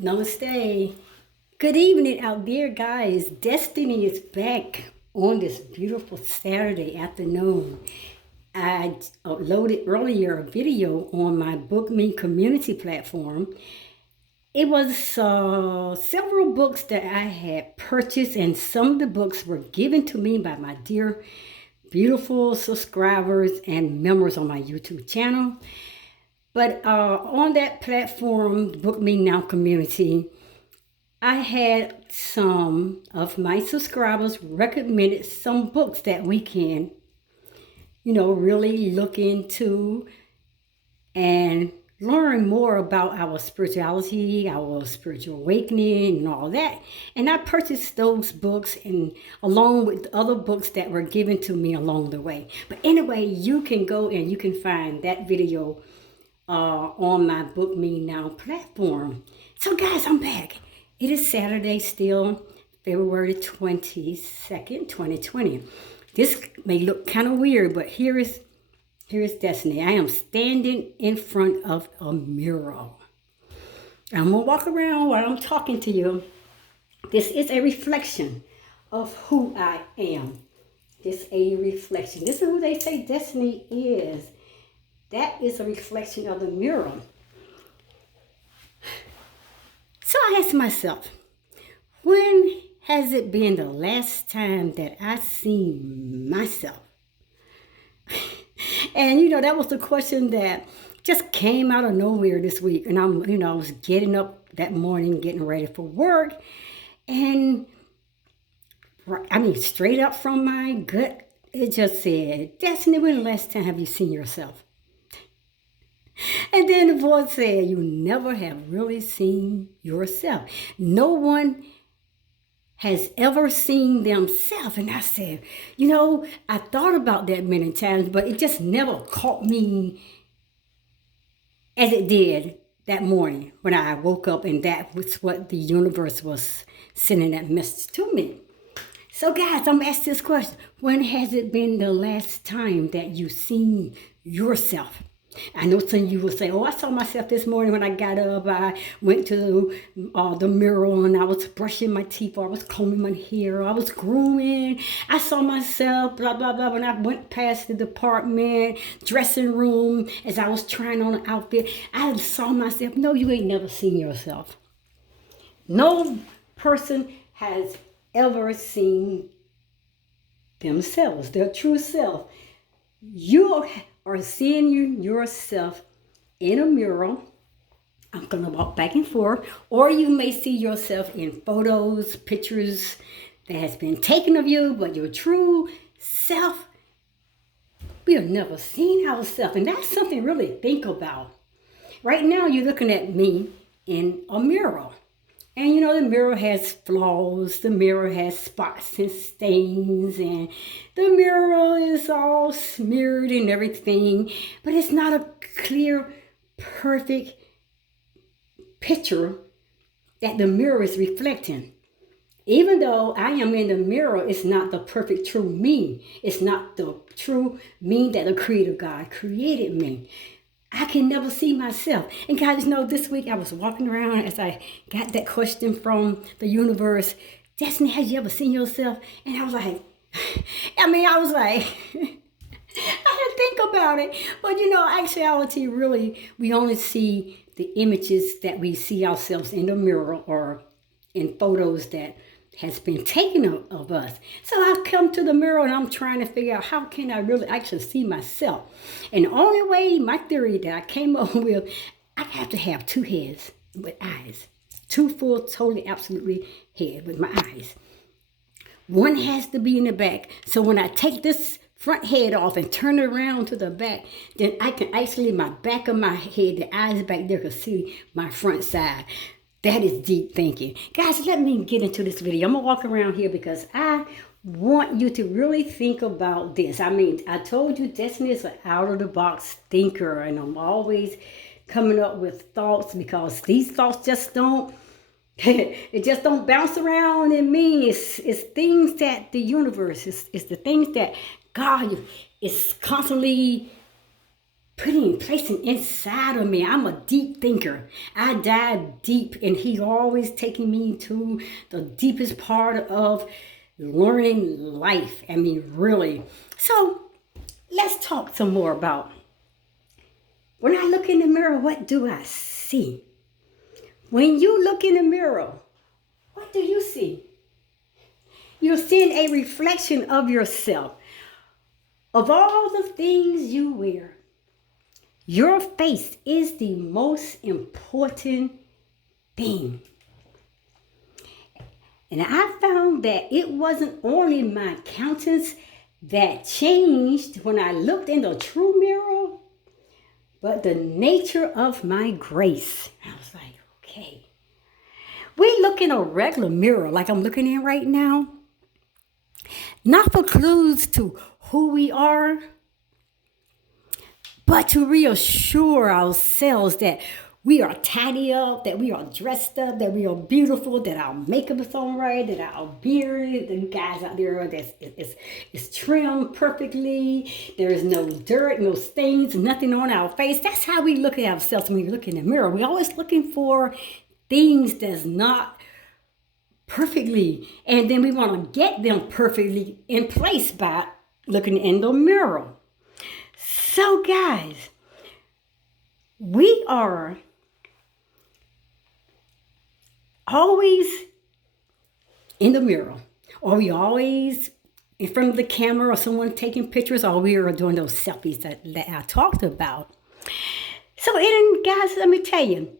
Namaste. Good evening out there, guys. Destiny is back on this beautiful Saturday afternoon. I uploaded earlier a video on my Book Me community platform. It was several books that I had purchased, and some of the books were given to me by my dear, beautiful subscribers and members on my YouTube channel. But on that platform, Book Me Now community, I had some of my subscribers recommended some books that we can, really look into and learn more about our spirituality, our spiritual awakening, and all that. And I purchased those books and along with other books that were given to me along the way. But anyway, you can go and you can find that video on my Book Me Now platform. So guys, I'm back. It is Saturday still, February 22nd, 2020. This may look kind of weird, but here is Destiny. I am standing in front of a mirror. I'm going to walk around while I'm talking to you. This is a reflection of who I am. This is a reflection. This is who they say Destiny is. That is a reflection of the mirror. So I asked myself, when has it been the last time that I seen myself? And that was the question that just came out of nowhere this week. And I was getting up that morning, getting ready for work. And straight up from my gut, it just said, Destiny, when the last time have you seen yourself? And then the voice said, you never have really seen yourself. No one has ever seen themselves. And I said, I thought about that many times, but it just never caught me as it did that morning when I woke up, and that was what the universe was sending that message to me. So guys, I'm asked this question. When has it been the last time that you've seen yourself? I know some of you will say, oh, I saw myself this morning when I got up. I went to the mirror and I was brushing my teeth, or I was combing my hair, or I was grooming. I saw myself, blah, blah, blah, when I went past the department, dressing room, as I was trying on an outfit. I saw myself. No, you ain't never seen yourself. No person has ever seen themselves, their true self. You are seeing yourself in a mirror. I'm going to walk back and forth. Or you may see yourself in photos, pictures that has been taken of you, but your true self, we have never seen ourselves. And that's something really to think about. Right now, you're looking at me in a mirror. And the mirror has flaws, the mirror has spots and stains, and the mirror is all smeared and everything, but it's not a clear, perfect picture that the mirror is reflecting. Even though I am in the mirror, it's not the perfect true me. It's not the true me that the Creator God created me. I can never see myself. And guys, this week I was walking around as I got that question from the universe. Destiny, have you ever seen yourself? And I was like, I had to think about it. But actuality, really, we only see the images that we see ourselves in the mirror or in photos that has been taken of us. So I come to the mirror and I'm trying to figure out how can I really actually see myself. And the only way, my theory that I came up with, I have to have two heads with eyes. Two full, totally, absolutely head with my eyes. One has to be in the back. So when I take this front head off and turn it around to the back, then I can actually, my back of my head, the eyes back there can see my front side. That is deep thinking. Guys, let me get into this video. I'm going to walk around here because I want you to really think about this. I told you Destiny is an out-of-the-box thinker, and I'm always coming up with thoughts because these thoughts just don't, it just don't bounce around in me. It's things that the universe, it's the things that God is constantly placing inside of me. I'm a deep thinker. I dive deep, and he's always taking me to the deepest part of learning life. I mean, really. So let's talk some more about when I look in the mirror, what do I see? When you look in the mirror, what do you see? You're seeing a reflection of yourself. Of all the things you wear, your face is the most important thing. And I found that it wasn't only my countenance that changed when I looked in the true mirror, but the nature of my grace. I was like, okay. We look in a regular mirror like I'm looking in right now, not for clues to who we are, but to reassure ourselves that we are tidy up, that we are dressed up, that we are beautiful, that our makeup is on right, that our beard, the guys out there, is trimmed perfectly. There is no dirt, no stains, nothing on our face. That's how we look at ourselves when we look in the mirror. We're always looking for things that's not perfectly, and then we want to get them perfectly in place by looking in the mirror. So guys, we are always in the mirror, or we always in front of the camera, or someone taking pictures, or we are doing those selfies that I talked about. So, guys, let me tell you,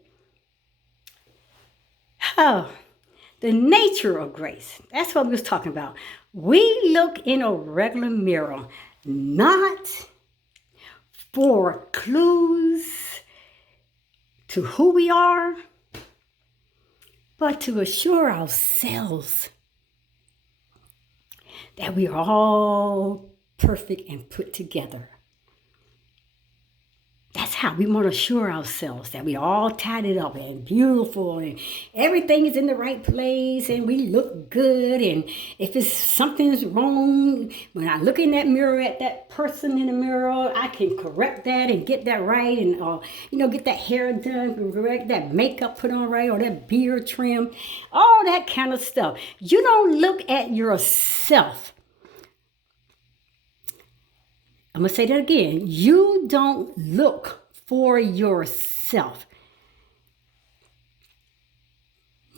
the nature of grace. That's what we was talking about. We look in a regular mirror, not for clues to who we are, but to assure ourselves that we are all perfect and put together. That's how we want to assure ourselves that we all tidied up and beautiful and everything is in the right place and we look good. And if it's something's wrong, when I look in that mirror at that person in the mirror, I can correct that and get that right, and get that hair done correct, that makeup put on right, or that beard trim, all that kind of stuff. You don't look at yourself. I'm going to say that again. You don't look for yourself.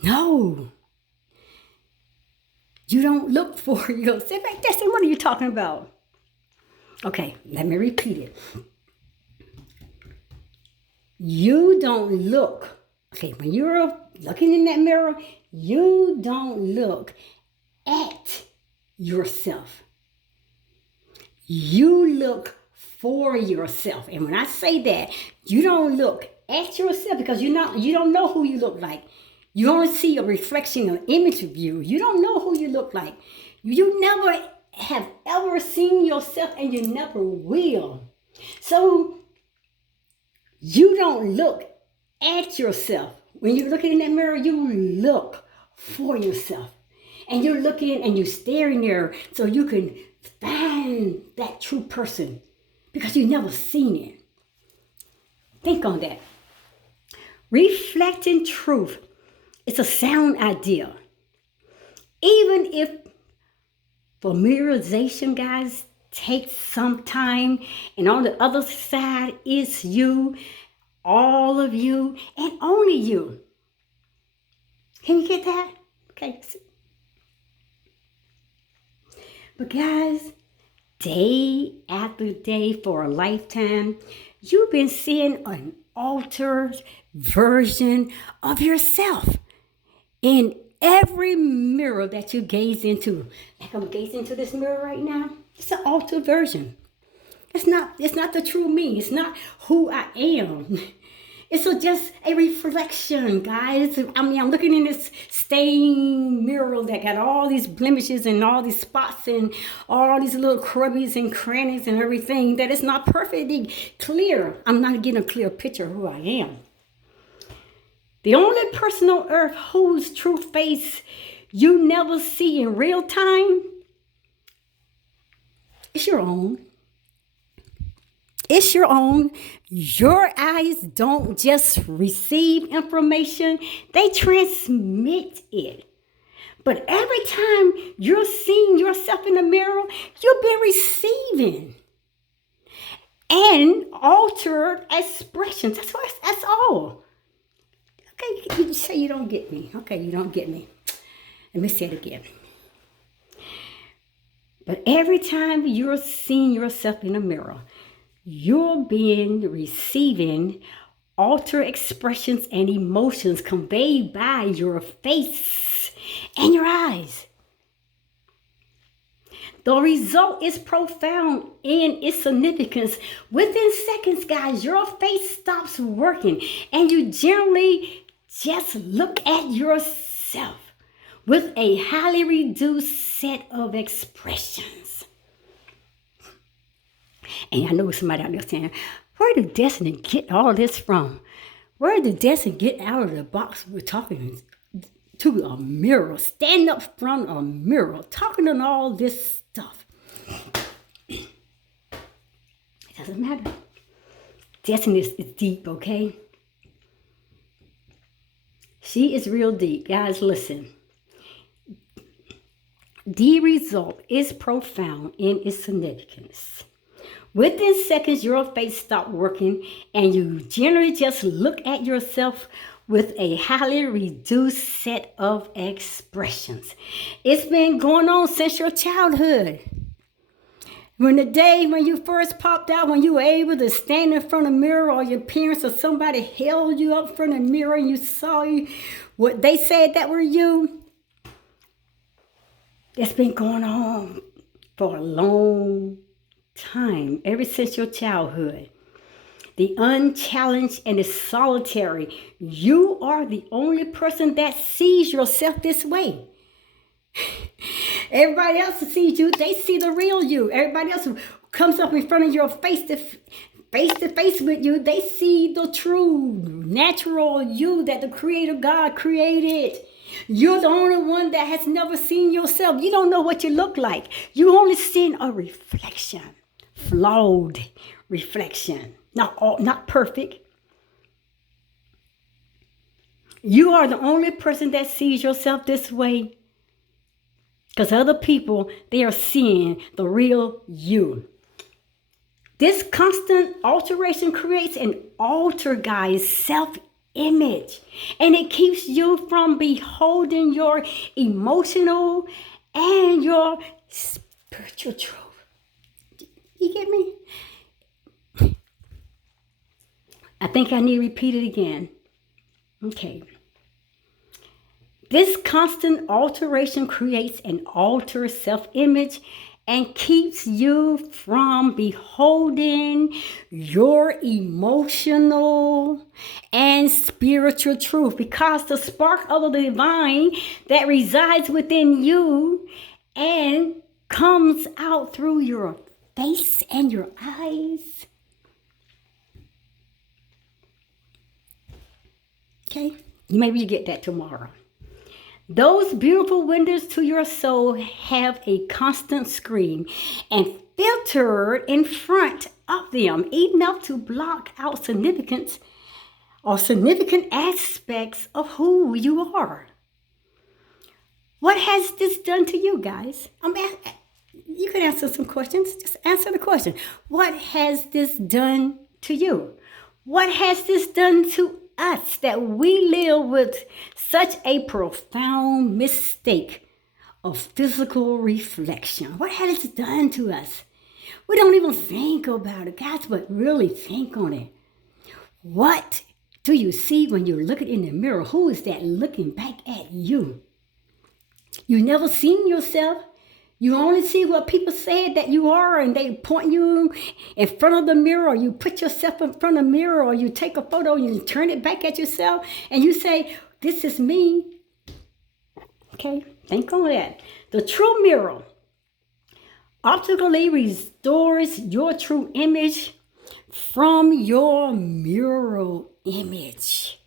No. You don't look for yourself. Justin, what are you talking about? Okay, let me repeat it. You don't look. Okay, when you're looking in that mirror, you don't look at yourself. You look for yourself. And when I say that, you don't look at yourself because you don't know who you look like. You only see a reflection, an image of you. You don't know who you look like. You never have ever seen yourself, and you never will. So you don't look at yourself. When you're looking in that mirror, you look for yourself. And you're looking and you're staring there so you can find that true person because you've never seen it. Think on that. Reflecting truth is a sound idea. Even if familiarization, guys, takes some time, and on the other side is you, all of you, and only you. Can you get that? Okay. But guys, day after day for a lifetime, you've been seeing an altered version of yourself in every mirror that you gaze into. Like I'm gazing into this mirror right now. It's an altered version. It's not the true me. It's not who I am. It's just a reflection, guys. I'm looking in this stained mirror that got all these blemishes and all these spots and all these little crubbies and crannies and everything, that it's not perfectly clear. I'm not getting a clear picture of who I am. The only person on earth whose true face you never see in real time is your own. It's your own. Your eyes don't just receive information, they transmit it. But every time you're seeing yourself in the mirror, you've been receiving and altered expressions. That's all. Okay, you say you don't get me. Okay, you don't get me. Let me say it again. But every time you're seeing yourself in the mirror, you're receiving altered expressions and emotions conveyed by your face and your eyes. The result is profound in its significance. Within seconds, guys, your face stops working and you generally just look at yourself with a highly reduced set of expressions. And I know somebody out there saying, where did Destiny get all this from? Where did Destiny get out of the box we're talking to a mirror, stand up front of a mirror, talking on all this stuff? It doesn't matter. Destiny is deep, okay? She is real deep. Guys, listen. The result is profound in its significance. Within seconds, your face stops working and you generally just look at yourself with a highly reduced set of expressions. It's been going on since your childhood. When the day when you first popped out, when you were able to stand in front of the mirror, or your parents or somebody held you up in front of the mirror and you saw what they said that were you, that's been going on for a long time, ever since your childhood. The unchallenged and the solitary. You are the only person that sees yourself this way. Everybody else who sees you, they see the real you. Everybody else who comes up in front of your face to face with you, they see the true, natural you that the Creator God created. You're the only one that has never seen yourself. You don't know what you look like. You only seen a reflection, flawed reflection, not perfect. You are the only person that sees yourself this way, because other people, they are seeing the real you. This constant alteration creates an altered, guys, self-image. And it keeps you from beholding your emotional and your spiritual truth. You get me? I think I need to repeat it again. Okay. This constant alteration creates an altered self-image and keeps you from beholding your emotional and spiritual truth, because the spark of the divine that resides within you and comes out through your face and your eyes. Okay, maybe you get that tomorrow. Those beautiful windows to your soul have a constant screen and filtered in front of them enough to block out significant aspects of who you are. What has this done to you, guys? You can answer some questions. Just answer the question. What has this done to you? What has this done to us that we live with such a profound mistake of physical reflection? What has it done to us? We don't even think about it, guys, but really think on it. What do you see when you're looking in the mirror? Who is that looking back at you? You never seen yourself. You only see what people said that you are, and they point you in front of the mirror, or you put yourself in front of the mirror, or you take a photo and you turn it back at yourself and you say, this is me. Okay, think on that. The true mirror optically restores your true image from your mirror image,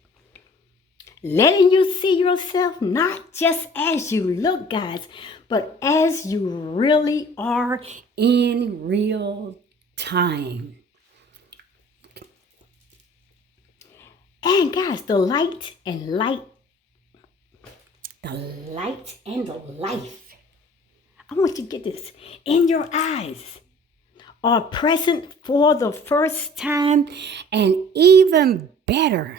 letting you see yourself not just as you look, guys, but as you really are in real time. And guys, the light and the life. I want you to get this. In your eyes are present for the first time, and even better,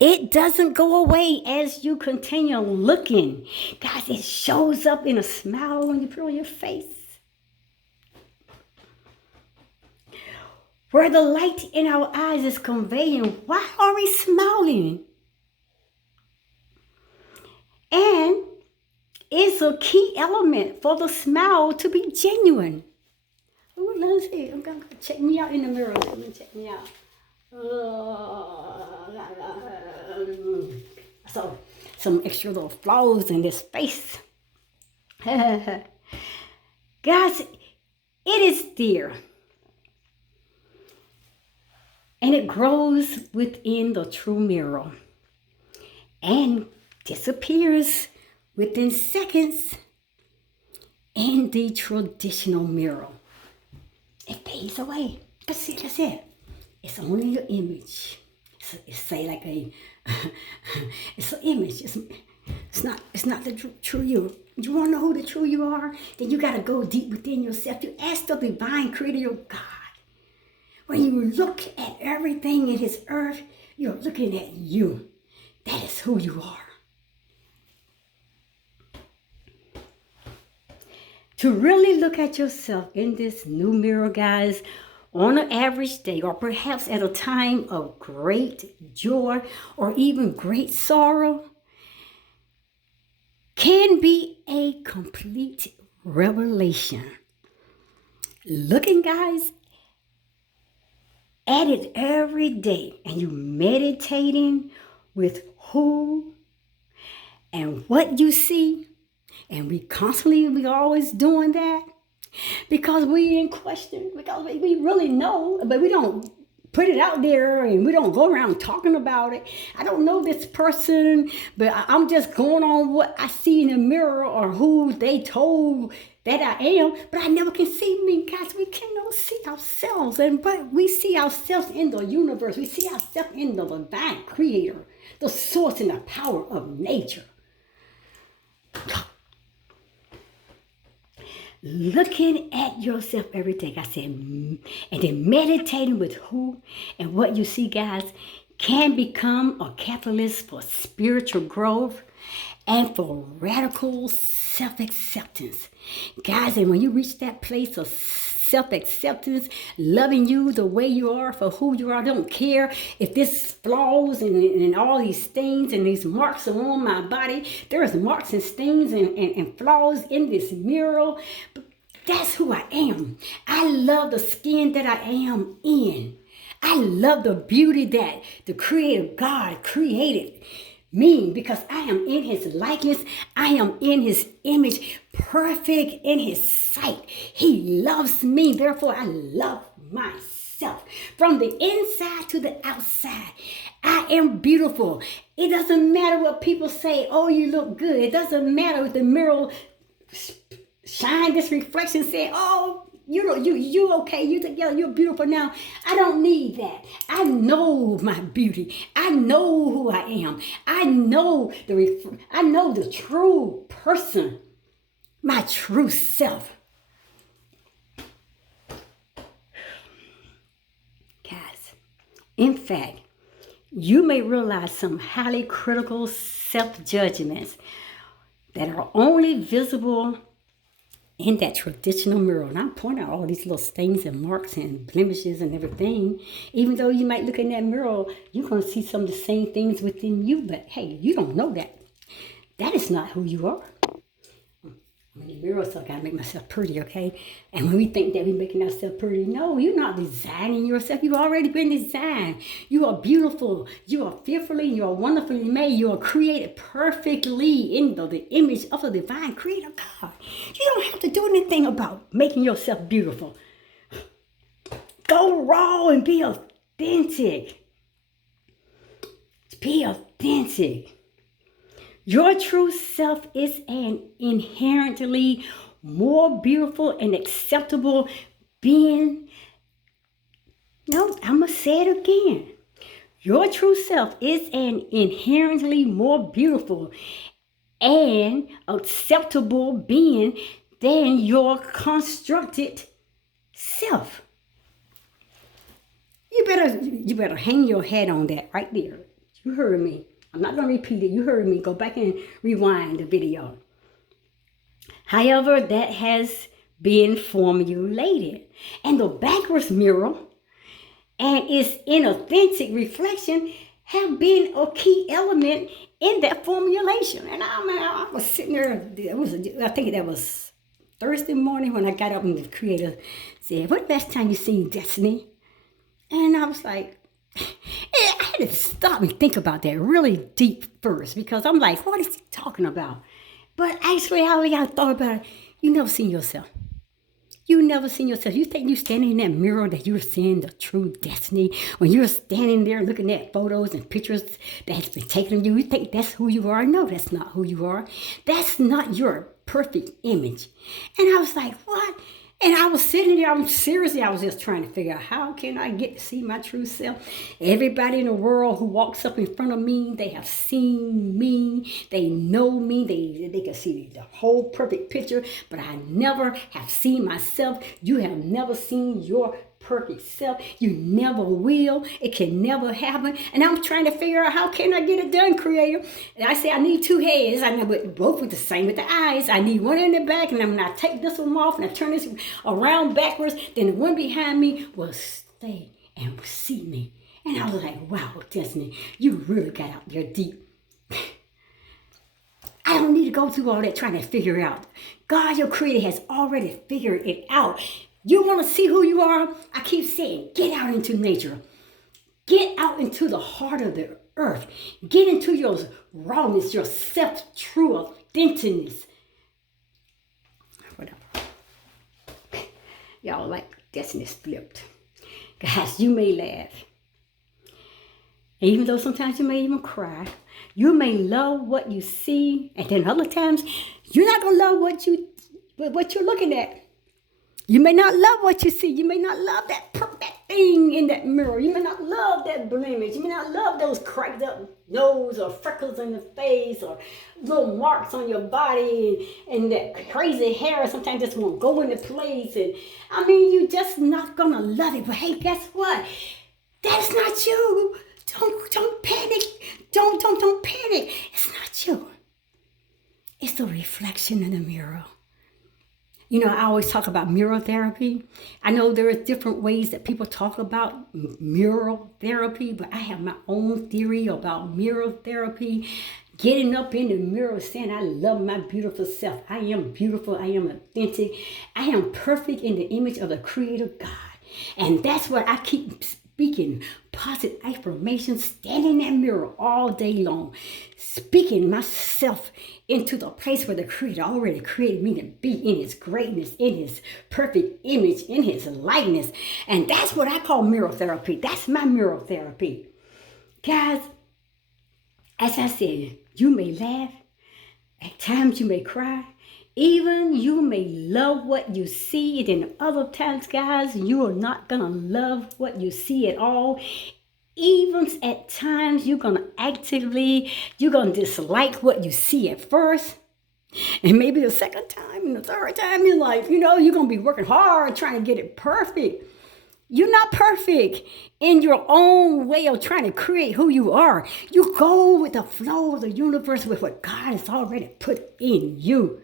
it doesn't go away as you continue looking. Guys, it shows up in a smile when you put on your face. Where the light in our eyes is conveying, why are we smiling? And it's a key element for the smile to be genuine. Ooh, let's see. I'm gonna check me out in the mirror. Let me check me out. So, some extra little flaws in this face. Guys, it is there. And it grows within the true mirror and disappears within seconds in the traditional mirror. It fades away. That's it. It's only your image. It's say like a, it's an image. It's not the true you. You want to know who the true you are? Then you got to go deep within yourself. You ask the divine creator, your God. When you look at everything in his earth, you're looking at you. That is who you are. To really look at yourself in this new mirror, guys, on an average day, or perhaps at a time of great joy or even great sorrow, can be a complete revelation. Looking, guys, at it every day, and you meditating with who and what you see, and we always doing that because we in question, because we really know, but we don't put it out there and we don't go around talking about it. I don't know this person, but I'm just going on what I see in the mirror or who they told that I am, but I never can see me, guys. We cannot see ourselves, but we see ourselves in the universe. We see ourselves in the divine creator, the source and the power of nature. Looking at yourself every day, I said, and then meditating with who and what you see, guys, can become a catalyst for spiritual growth and for radical self-acceptance. Guys, and when you reach that place of self-acceptance, loving you the way you are for who you are, I don't care if this flaws and all these things and these marks are on my body. There's marks and stains and flaws in this mirror, but that's who I am. I love the skin that I am in. I love the beauty that the creator God created me, because I am in his likeness. I am in his image, perfect in his sight. He loves me, therefore I love myself. From the inside to the outside, I am beautiful. It doesn't matter what people say, oh, you look good. It doesn't matter if the mirror shine this reflection saying, oh, you okay, you together, you're beautiful now. I don't need that. I know my beauty. I know who I am. I know the true person, my true self. Guys, in fact, you may realize some highly critical self-judgments that are only visible in that traditional mirror. And I'm pointing out all these little stains and marks and blemishes and everything. Even though you might look in that mirror, you're going to see some of the same things within you. But hey, you don't know that. That is not who you are. I'm in the mirror, so I got to make myself pretty, okay? And when we think that we're making ourselves pretty, no, you're not designing yourself. You've already been designed. You are beautiful. You are fearfully, you are wonderfully made. You are created perfectly in the image of the divine creator God. You don't have to do anything about making yourself beautiful. Go raw and be authentic. Be authentic. Your true self is an inherently more beautiful and acceptable being. No, I'm going to say it again. Your true self is an inherently more beautiful and acceptable being than your constructed self. You better hang your head on that right there. You heard me. I'm not gonna repeat it. You heard me. Go back and rewind the video. However, that has been formulated. And the backwards mirror and its inauthentic reflection have been a key element in that formulation. And I was sitting there, I think that was Thursday morning when I got up and the creator said, "When last time you seen Destiny?" And I was like, I had to stop and think about that really deep first because I'm like, what is he talking about? But actually, I thought about it. You never seen yourself. You never seen yourself. You think you standing in that mirror that you're seeing the true destiny. When you're standing there looking at photos and pictures that has been taken of you, you think that's who you are. No, that's not who you are. That's not your perfect image. And I was like, what? And I was sitting there, I was just trying to figure out how can I get to see my true self. Everybody in the world who walks up in front of me, they have seen me, they know me, they can see the whole perfect picture, but I never have seen myself. You have never seen your perfect self. You never will. It can never happen. And I'm trying to figure out how can I get it done, creator. And I say I need two heads. I know, but both with the same with the eyes. I need one in the back, and then when I take this one off and I turn this around backwards, then the one behind me will stay and will see me. And I was like, wow, Destiny, you really got out there deep. I don't need to go through all that trying to figure it out. God, your creator, has already figured it out. You want to see who you are? I keep saying, get out into nature. Get out into the heart of the earth. Get into your rawness, your self-true authenticness. Whatever. Y'all like Destiny's flipped. Guys, you may laugh. Even though sometimes you may even cry. You may love what you see, and then other times you're not gonna love what you're looking at. You may not love what you see. You may not love that thing in that mirror. You may not love that blemish. You may not love those cracked up nose or freckles in the face or little marks on your body and that crazy hair sometimes just won't go into place. And I mean, you're just not gonna love it. But hey, guess what? That's not you. Don't panic. Don't panic. It's not you. It's the reflection in the mirror. You know, I always talk about mirror therapy. I know there are different ways that people talk about mirror therapy, but I have my own theory about mirror therapy. Getting up in the mirror saying, I love my beautiful self. I am beautiful. I am authentic. I am perfect in the image of the Creator God. And that's what I keep speaking positive affirmations, standing in that mirror all day long, speaking myself into the place where the Creator already created me to be in His greatness, in His perfect image, in His likeness. And that's what I call mirror therapy. That's my mirror therapy. Guys, as I said, you may laugh, at times you may cry, even you may love what you see, and then other times, guys, you are not going to love what you see at all. Even at times, you're going to dislike what you see at first. And maybe the second time and the third time in life, you're going to be working hard trying to get it perfect. You're not perfect in your own way of trying to create who you are. You go with the flow of the universe with what God has already put in you.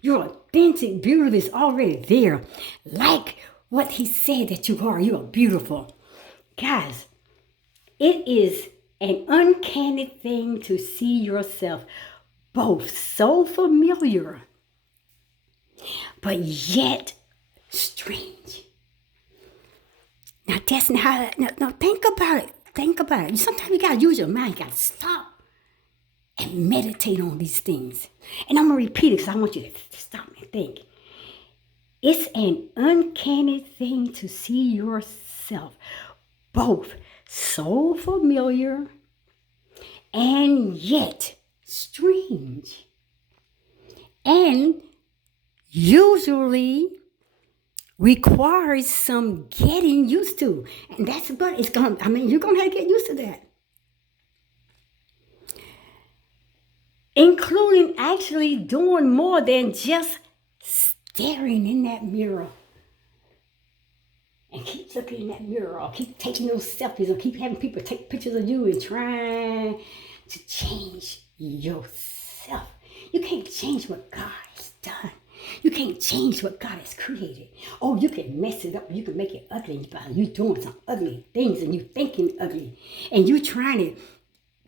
Your authentic beauty is already there. Like what He said that you are. You are beautiful. Guys, it is an uncanny thing to see yourself both so familiar, but yet strange. Now, that's how. Now, think about it. Think about it. Sometimes you gotta use your mind. You gotta stop and meditate on these things. And I'm gonna repeat it because I want you to stop and think. It's an uncanny thing to see yourself both so familiar and yet strange. And usually requires some getting used to. And you're gonna have to get used to that. including actually doing more than just staring in that mirror. And keep looking in that mirror, or keep taking those selfies, or keep having people take pictures of you and trying to change yourself. You can't change what God has done. You can't change what God has created. Oh, you can mess it up. You can make it ugly by you doing some ugly things and you thinking ugly. And you trying to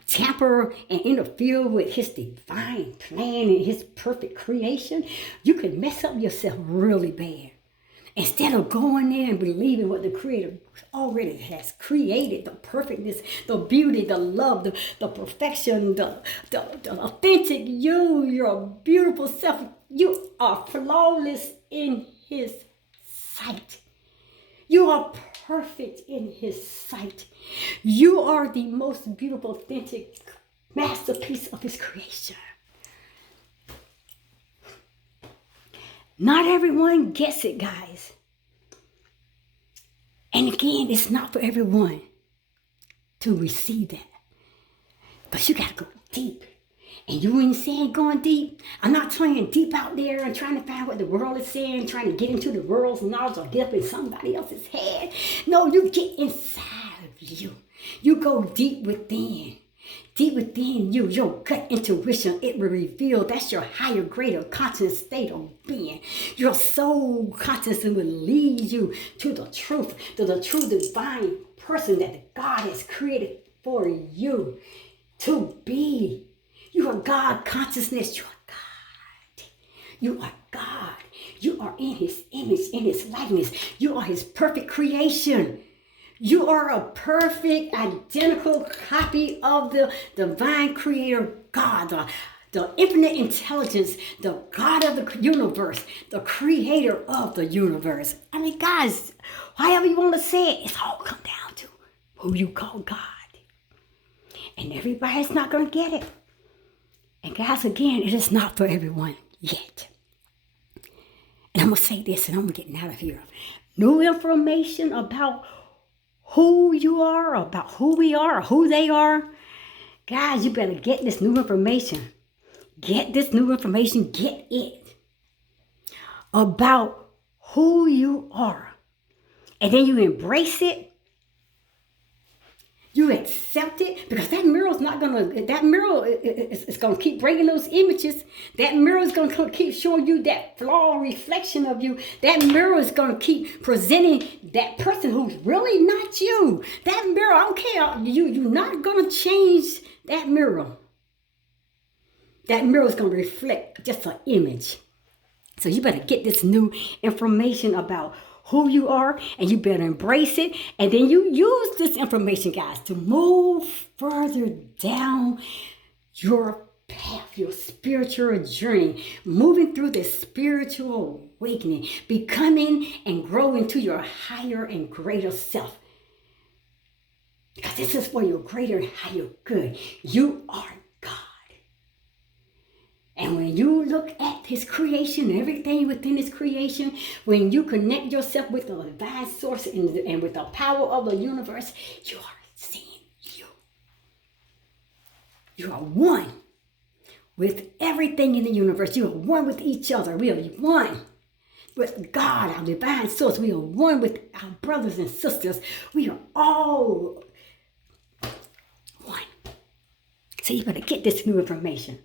tamper and interfere with his divine plan and his perfect creation. You can mess up yourself really bad. Instead of going there and believing what the Creator already has created, the perfectness, the beauty, the love, the perfection, the authentic you, your beautiful self, you are flawless in His sight. You are perfect in His sight. You are the most beautiful, authentic masterpiece of His creation. Not everyone gets it, guys. And again, it's not for everyone to receive that. Because you got to go deep. And you ain't saying going deep. I'm not trying deep out there and trying to find what the world is saying, trying to get into the world's knowledge or get up in somebody else's head. No, you get inside of you. You go deep within. Deep within you, your gut intuition, it will reveal that's your higher, greater conscious state of being. Your soul consciousness will lead you to the truth, to the true divine person that God has created for you to be. You are God consciousness. You are God. You are God. You are in His image, in His likeness. You are His perfect creation. You are a perfect, identical copy of the divine creator God, the infinite intelligence, the God of the universe, the creator of the universe. I mean, guys, however you want to say it, it's all come down to who you call God. And everybody's not going to get it. And guys, again, it is not for everyone yet. And I'm going to say this, and I'm getting out of here. New information about who you are, about who we are, or who they are. Guys, you better get this new information. Get this new information. Get it. About who you are. And then you embrace it. You accept it, because that mirror is not that mirror is going to keep bringing those images. That mirror is going to keep showing you that flawed reflection of you. That mirror is going to keep presenting that person who's really not you. That mirror, I don't care. You're not going to change that mirror. That mirror is going to reflect just an image. So you better get this new information about who you are, and you better embrace it. And then you use this information, guys, to move further down your path, your spiritual journey, moving through this spiritual awakening, becoming and growing to your higher and greater self. Because this is for your greater and higher good. You are God. And when you look at His creation, everything within His creation, when you connect yourself with the divine source and with the power of the universe, you are seeing you. You are one with everything in the universe. You are one with each other. We are one with God, our divine source. We are one with our brothers and sisters. We are all one. So you better get this new information.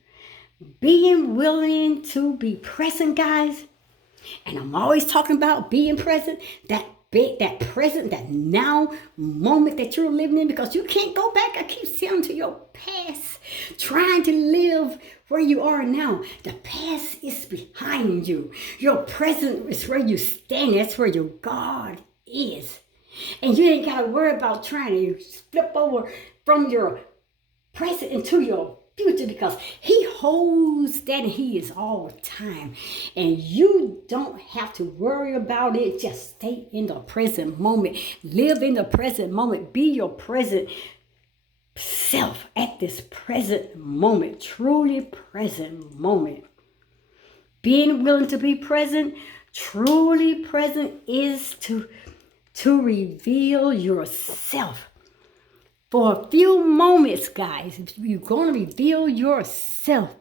Being willing to be present, guys. And I'm always talking about being present, that present, that now moment that you're living in, because you can't go back. I keep saying to your past, trying to live where you are now. The past is behind you. Your present is where you stand. That's where your God is. And you ain't got to worry about trying to flip over from your present into your future, because He holds that and He is all the time. And you don't have to worry about it. Just stay in the present moment. Live in the present moment. Be your present self at this present moment. Truly present moment. Being willing to be present, truly present, is to reveal yourself. For a few moments, guys, you're going to reveal yourself.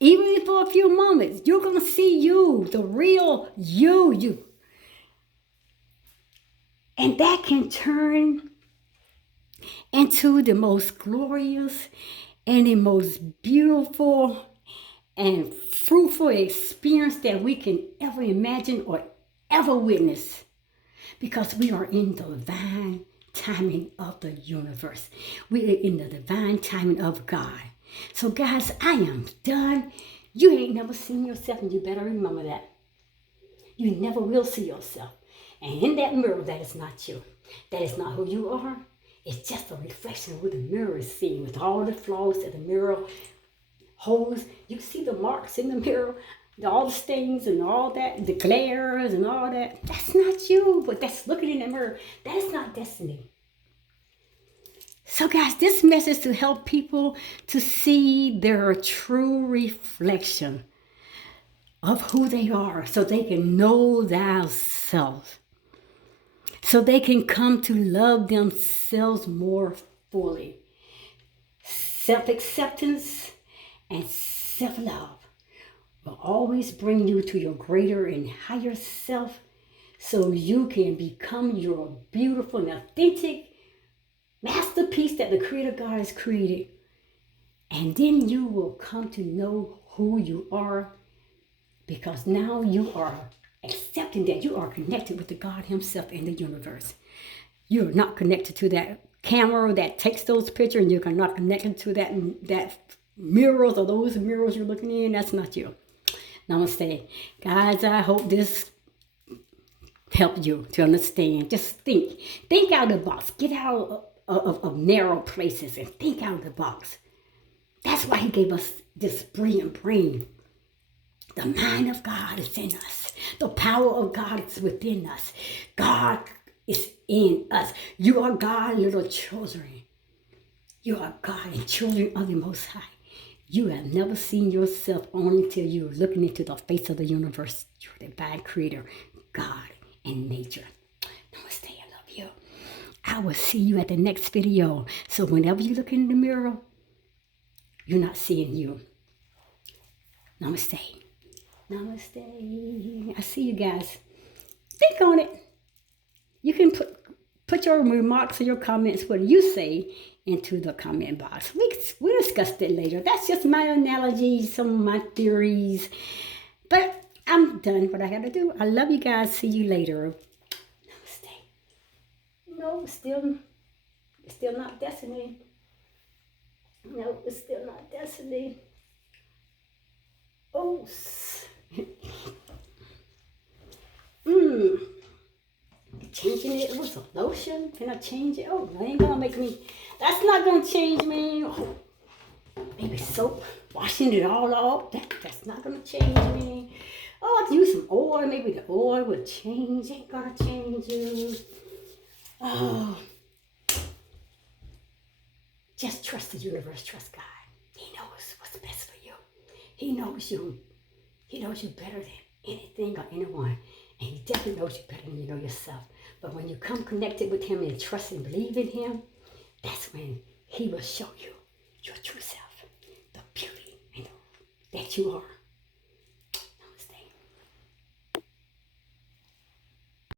Even for a few moments, you're going to see you, the real you. And that can turn into the most glorious and the most beautiful and fruitful experience that we can ever imagine or ever witness, because we are in the divine timing of the universe. We are in the divine timing of God. So guys, I am done. You ain't never seen yourself, and you better remember that. You never will see yourself. And in that mirror, that is not you. That is not who you are. It's just a reflection of what the mirror is seeing, with all the flaws that the mirror holds. You see the marks in the mirror, all the stains and all that, the glares and all that. That's not you, but that's looking in the mirror. That is not destiny. So guys, this message is to help people to see their true reflection of who they are, so they can know thyself, so they can come to love themselves more fully. Self-acceptance and self-love will always bring you to your greater and higher self, so you can become your beautiful and authentic masterpiece that the Creator God has created. And then you will come to know who you are, because now you are accepting that you are connected with the God Himself in the universe. You're not connected to that camera that takes those pictures, and you're not connected to that mirrors, or those mirrors you're looking in. That's not you. Namaste. Guys, I hope this helped you to understand. Just think out of the box. Get out of narrow places and think out of the box. That's why He gave us this brilliant brain. The mind of God is in us. The power of God is within us. God is in us. You are God's little children. You are God and children of the Most High. You have never seen yourself only until you're looking into the face of the universe. You're the divine creator, God and nature. Namaste, I love you. I will see you at the next video. So whenever you look in the mirror, you're not seeing you. Namaste. Namaste. I see you guys. Think on it. You can put your remarks or your comments, what you say, into the comment box. We'll discuss that later. That's just my analogies, some of my theories. But I'm done what I got to do. I love you guys. See you later. Namaste. No, it's still not destiny. No, it's still not destiny. Oh. Changing it with a lotion. Can I change it? Oh, that ain't gonna make me. That's not gonna change me. Oh, maybe soap, washing it all off. That's not gonna change me. Oh, I'll use some oil. Maybe the oil will change. Ain't gonna change you. Oh, just trust the universe. Trust God. He knows what's best for you. He knows you. He knows you better than anything or anyone. And He definitely knows you better than you know yourself. But when you come connected with Him and trust and believe in Him, that's when He will show you your true self, the beauty that you are.